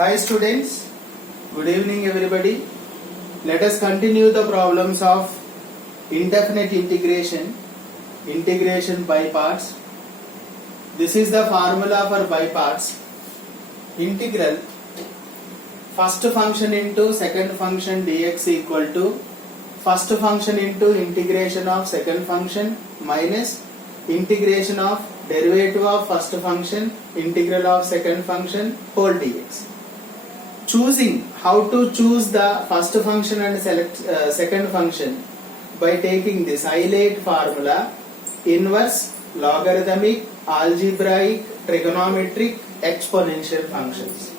Hi students, good evening everybody. Let us continue the problems of indefinite integration by parts. This is the formula for by parts. Integral first function into second function dx equal to first function into integration of second function minus integration of derivative of first function integral of second function whole dx. Choosing how to choose the first function and select second function by taking this Eilert formula: inverse, logarithmic, algebraic, trigonometric, exponential functions.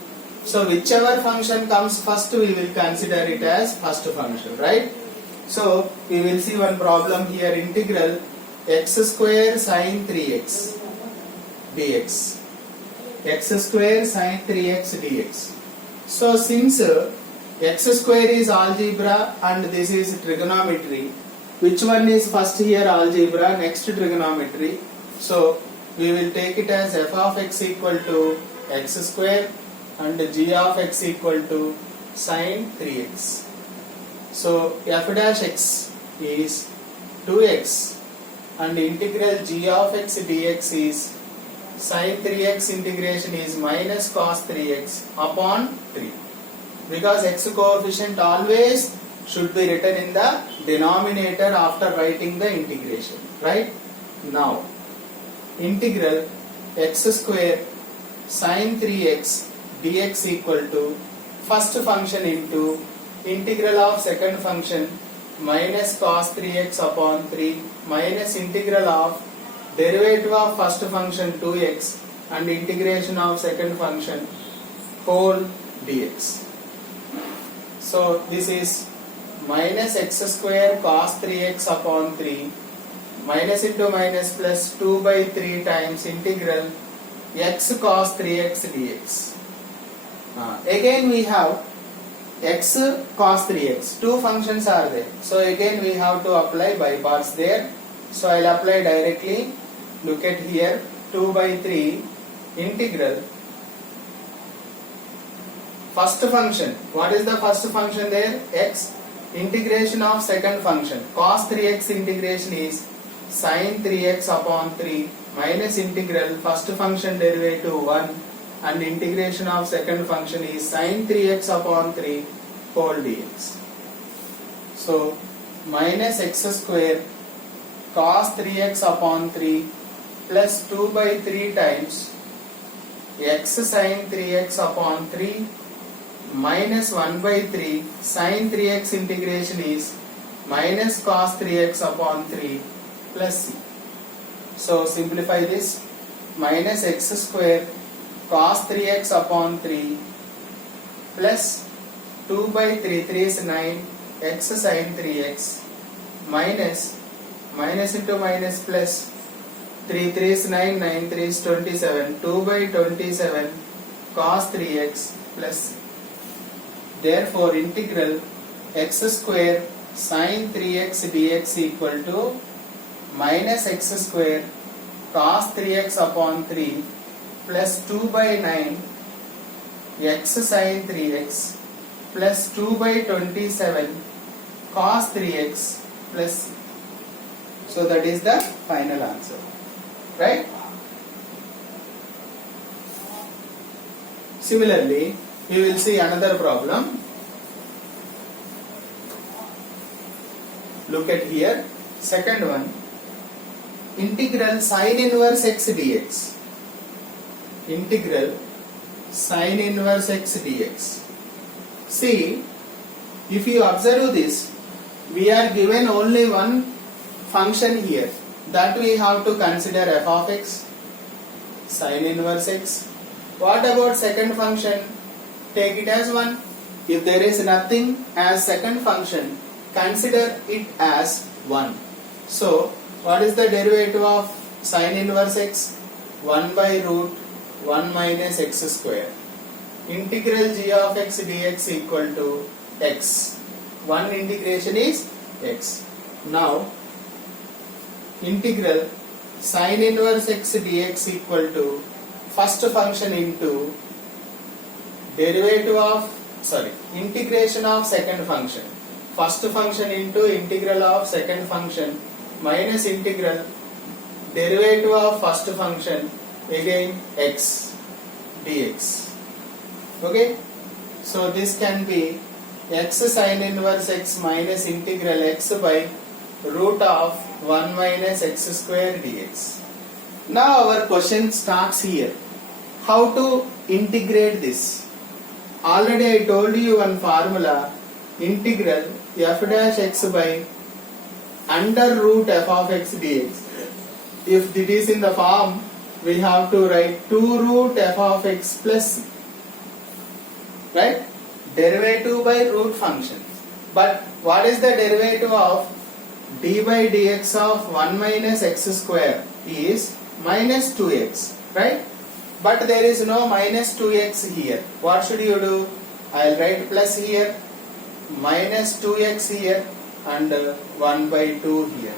So whichever function comes first, we will consider it as first function, right? So we will see one problem here: integral x square sin 3x dx. X square sin 3x dx. So since x square is algebra and this is trigonometry, which one is first here? Algebra, next trigonometry. So we will take it as f of x equal to x square and g of x equal to sin 3x. So f dash x is 2x and integral g of x dx is sin 3x integration is minus cos 3x upon 3. Because x coefficient always should be written in the denominator after writing the integration, right? Now, integral x square sin 3x dx equal to first function into integral of second function minus cos 3x upon 3 minus integral of derivative of first function 2x and integration of second function whole dx. So this is minus x square cos 3x upon 3 minus into minus plus 2 by 3 times integral x cos 3x dx. Again we have x cos 3x. Two functions are there. So again we have to apply by parts there. So I will apply directly. Look at here, 2 by 3 integral first function. What is the first function there? X. Integration of second function. Cos 3x integration is sin 3x upon 3 minus integral first function derivative 1 and integration of second function is sin 3x upon 3 whole dx. So minus x square cos 3x upon 3 plus 2 by 3 times x sin 3x upon 3 minus 1 by 3 sin 3x integration is minus cos 3x upon 3 plus c. So simplify this: minus x square cos 3x upon 3 plus 2 by 3, 3 is 9, x sin 3x minus into minus plus 3, 3 is 9, 9, 3 is 27, 2 by 27 cos 3x plus c. Therefore integral x square sin 3x dx equal to minus x square cos 3x upon 3 plus 2 by 9 x sin 3x plus 2 by 27 cos 3x plus c. So that is the final answer, right? Similarly, we will see another problem. Look at here, second one, integral sin inverse x dx. Integral sin inverse x dx. See, if you observe this, we are given only one function here, that we have to consider f of x, sin inverse x. What about second function? Take it as 1. If there is nothing as second function, consider it as 1. So what is the derivative of sin inverse x? 1 by root 1 minus x square. Integral g of x dx equal to x. One integration is x. Now integral sin inverse x dx equal to first function into integration of second function. First function into integral of second function minus integral derivative of first function again x dx. Okay, so this can be x sin inverse x minus integral x by root of 1 minus x square dx. Now our question starts here. How to integrate this? Already I told you one formula, integral f dash x by under root f of x dx. If it is in the form, we have to write 2 root f of x plus c. Right? Derivative by root function. But what is the derivative of d by dx of 1 minus x square is minus 2x. Right? But there is no minus 2x here. What should you do? I will write plus here, minus 2x here and 1 by 2 here.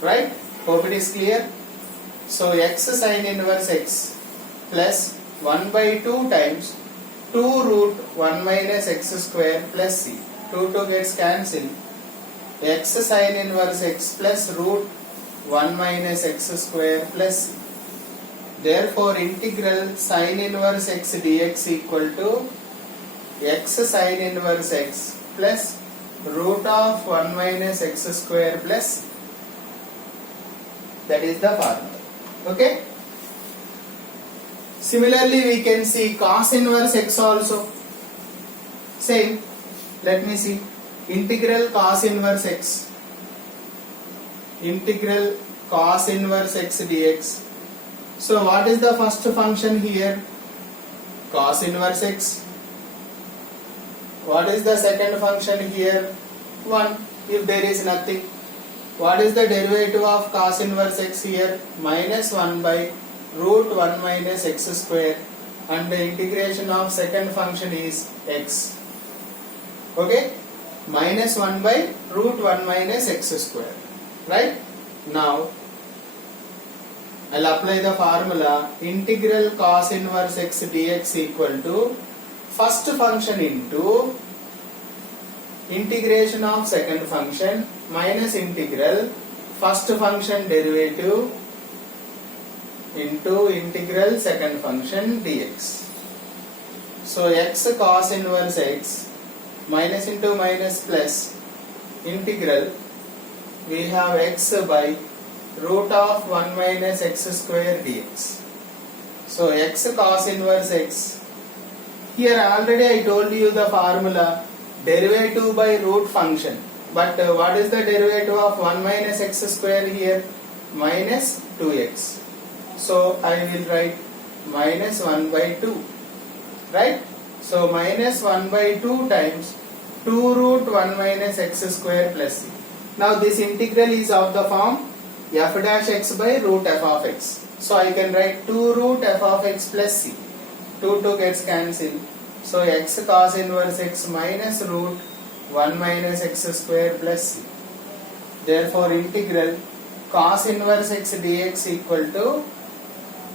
Right? Hope it is clear. So x sin inverse x plus 1 by 2 times 2 root 1 minus x square plus c. 2 gets cancelled. X sin inverse x plus root 1 minus x square plus c. Therefore, integral sin inverse x dx equal to x sin inverse x plus root of 1 minus x square plus c. That is the formula. Okay. Similarly, we can see cos inverse x also. Same. Let me see. Integral cos inverse x. Integral cos inverse x dx. So what is the first function here? Cos inverse x. What is the second function here? 1. If there is nothing. What is the derivative of cos inverse x here? Minus 1 by root 1 minus x square, and the integration of second function is x. Okay? Minus 1 by root 1 minus x square. Right? Now, I will apply the formula integral cos inverse x dx equal to first function into integration of second function minus integral first function derivative into integral second function dx. So x cos inverse x minus into minus plus integral, we have x by root of 1 minus x square dx. So x cos inverse x. Here already I told you the formula derivative by root function. But what is the derivative of 1 minus x square here? Minus 2x. So I will write minus 1 by 2. Right? So minus 1 by 2 times 2 root 1 minus x square plus c. Now this integral is of the form f dash x by root f of x. So I can write 2 root f of x plus c. 2 gets cancelled. So x cos inverse x minus root 1 minus x square plus c. Therefore integral cos inverse x dx equal to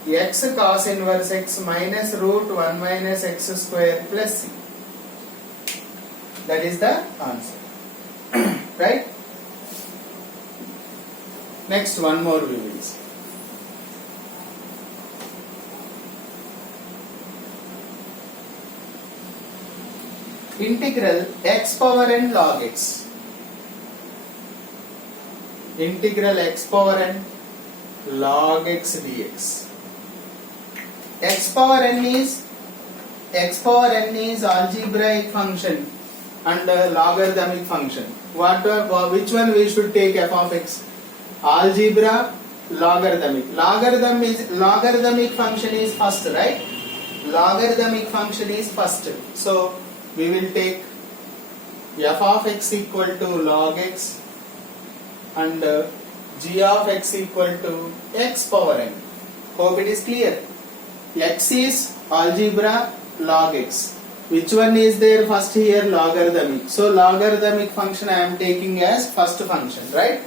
x cos inverse x minus root 1 minus x square plus c. That is the answer. Right? Next, one more we will see. Integral x power n log x. Integral x power n log x dx. X power n is algebraic function and logarithmic function. Which one we should take f of x? Algebra, logarithmic. Logarithmic function is first, right? Logarithmic function is first. So we will take f of x equal to log x and g of x equal to x power n. Hope it is clear. X is algebra, log x. Which one is there first here? Logarithmic. So logarithmic function I am taking as first function, right?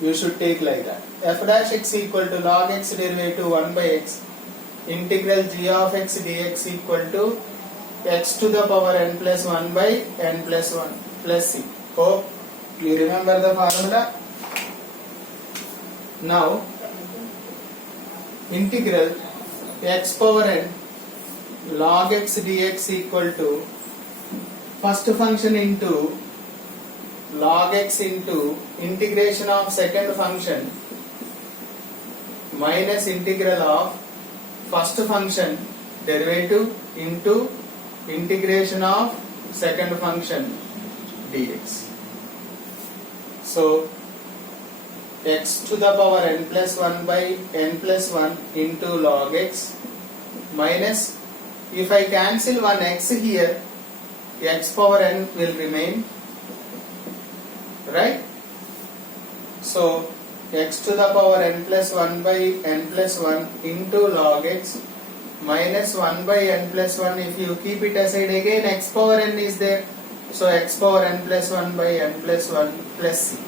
You should take like that. F dash x equal to log x derivative 1 by x integral g of x dx equal to x to the power n plus 1 by n plus 1 plus c. Hope you remember the formula. Now integral x power n log x dx equal to first function into log x into integration of second function minus integral of first function derivative into integration of second function dx. So x to the power n plus 1 by n plus 1 into log x minus, if I cancel one x here, x power n will remain, right? So x to the power n plus 1 by n plus 1 into log x minus 1 by n plus 1. If you keep it aside again, x power n is there. So x power n plus 1 by n plus 1 plus c.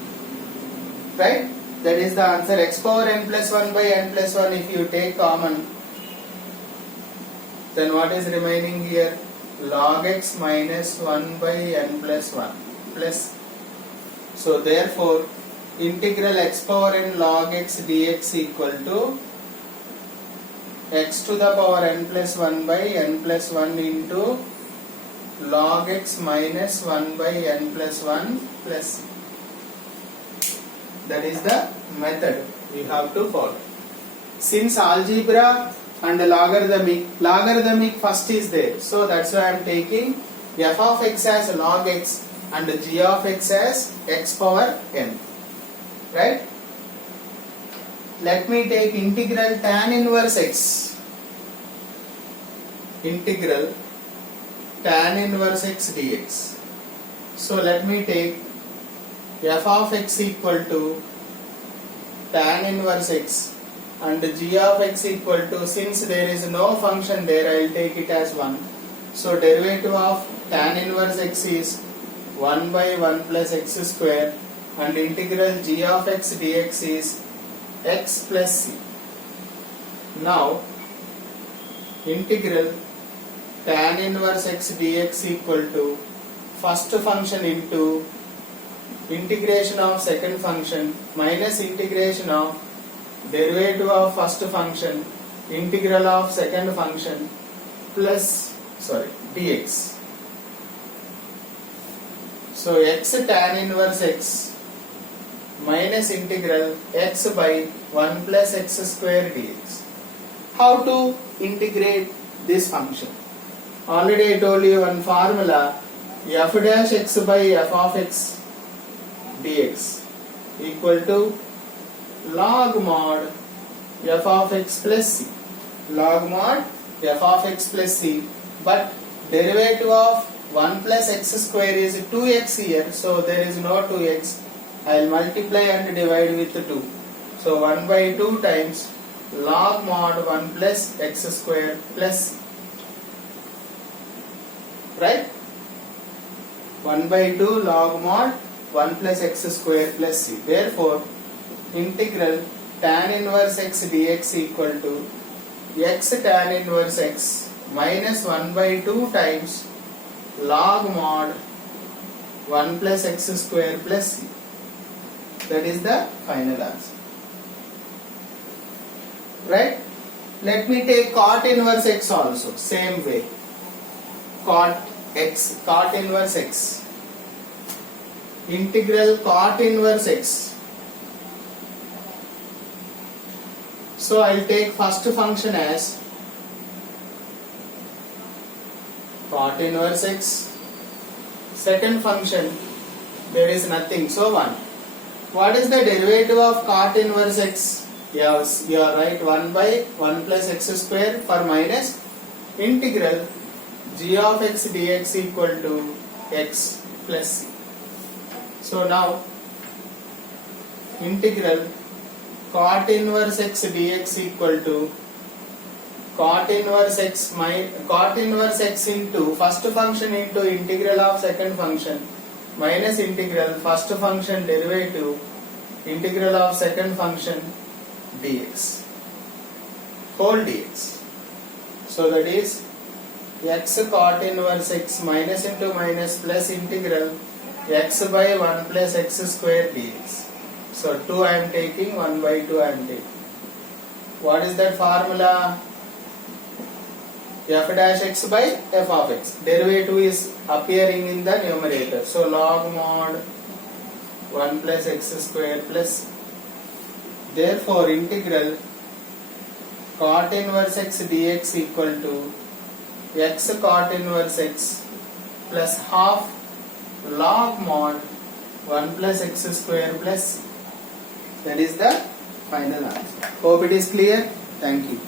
Right? That is the answer. X power n plus 1 by n plus 1, if you take common, then what is remaining here? Log x minus 1 by n plus 1 plus. So therefore, integral x power n log x dx equal to x to the power n plus 1 by n plus 1 into log x minus 1 by n plus 1 plus. That is the method we have to follow. Since algebra and logarithmic first is there, so that's why I am taking f of x as log x and g of x as x power n. Right? Let me take integral tan inverse x. Integral tan inverse x dx. So let me take f of x equal to tan inverse x and g of x equal to, since there is no function there, I will take it as 1. So derivative of tan inverse x is 1 by 1 plus x square and integral g of x dx is x plus c. Now integral tan inverse x dx equal to first function into integration of second function minus integration of derivative of first function integral of second function plus dx. So x tan inverse x minus integral x by 1 plus x square dx. How to integrate this function? Already I told you one formula, f dash x by f of x dx equal to log mod f of x plus c. Log mod f of x plus c, but derivative of 1 plus x square is 2x here, so there is no 2x. I will multiply and divide with 2. So 1 by 2 times log mod 1 plus x square plus c. Right? 1 by 2 log mod 1 plus x square plus c. Therefore, integral tan inverse x dx equal to x tan inverse x minus 1 by 2 times log mod 1 plus x square plus c. That is the final answer. Right? Let me take cot inverse x also. Same way. Cot inverse x. Integral cot inverse x. So I will take first function as cot inverse x. Second function, there is nothing, so 1. What is the derivative of cot inverse x? Yes, you are right, 1 by 1 plus x square for minus integral g of x dx equal to x plus c. So now integral cot inverse x dx equal to cot inverse x into first function into integral of second function minus integral first function derivative integral of second function dx whole dx. So that is x cot inverse x minus into minus plus integral x by 1 plus x square dx. So 2 I am taking, 1 by 2 I am taking. What is that formula? F dash x by f of x. Derivative is appearing in the numerator. So log mod 1 plus x square plus. Therefore integral cot inverse x dx equal to x cot inverse x plus half log mod 1 plus x square plus. That is the final answer. Hope it is clear. Thank you.